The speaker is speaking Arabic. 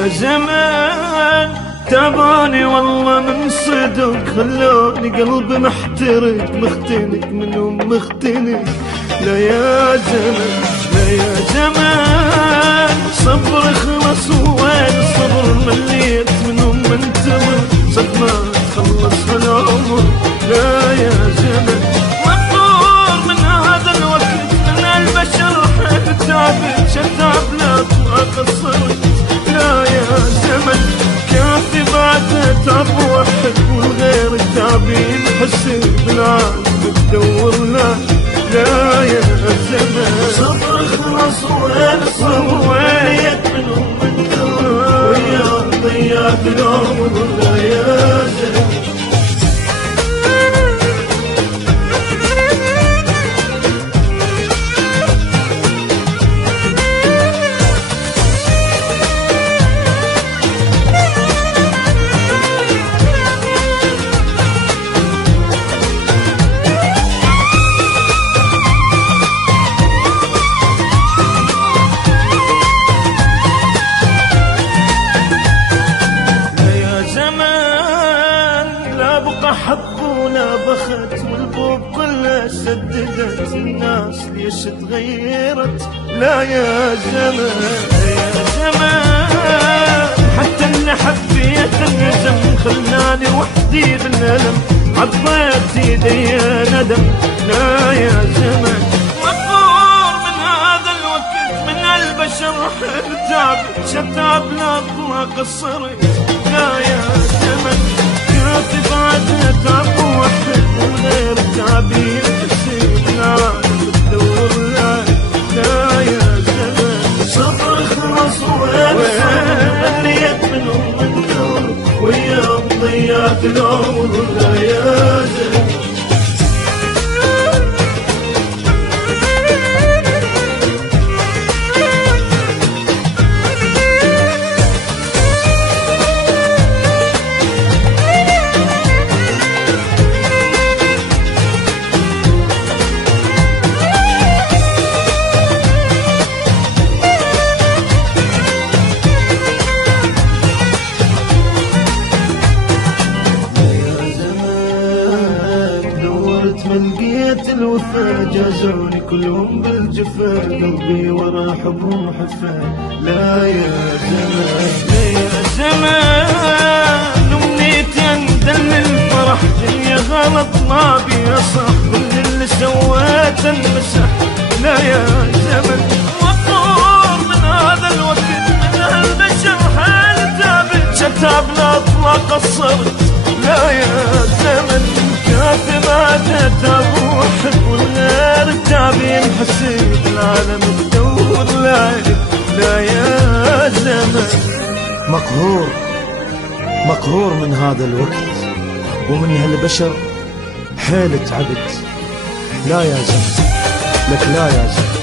يا زمان تعباني والله من صدق، خلوني قلبي محترق مختنق منهم مختنق. لا يا زمان لا يا زمان صبر خلص وين الصبر، مليت منهم منتظر صدمة تخلص هالعمر. لا يا زمان مقهور من هذا الوقت، من البشر حيل تعبت شتعب لا قصرت. لا يا زمن كافي بعد تعب وحد، والغير التعبين حسي بالعالم تدور. لا يا زمن صبر خلص وين الصبر، ويت منهم منتظر ويا ضيعت العمر. لا يا زمن حب ولا بخت، والبوب كلها سددت، الناس ليش تغيرت. لا يا زمان يا زمان حتى اللي حبيت النجم خلاني وحدي بالألم، عضيت ايدي يا ندم. لا يا زمان مقهور من هذا الوقت، من البشر حيل تعبت شتعب لا قصرت. لا يا زمان كافي بعد تعب وحد، وغير تعبين تسيب العالم تدور. لا يا زمان صبر خلص وين مليت منهم منتظر وياهم ضيعت العمر. لا يا زمان لقيت الوفا جازوني كلهم بالجفا، قلبي ورا حبهم حفا. لا يا زمان لا يا زمان امنيتي اندل الفرح، دنيا غلط ما بيها صح، كل اللي سويته انمسح. لا يا زمن مقهور من هذا الوقت، من هالبشر حيل تعبت شتعب لا قصرت. لا يا زمن كافي بعد تعب وحب، والغير التعبين حسيت العالم تدور. لا يا زمن مقهور من هذا الوقت، ومن هالبشر حيل تعبت. لا يا زمن لك لا يا زمن.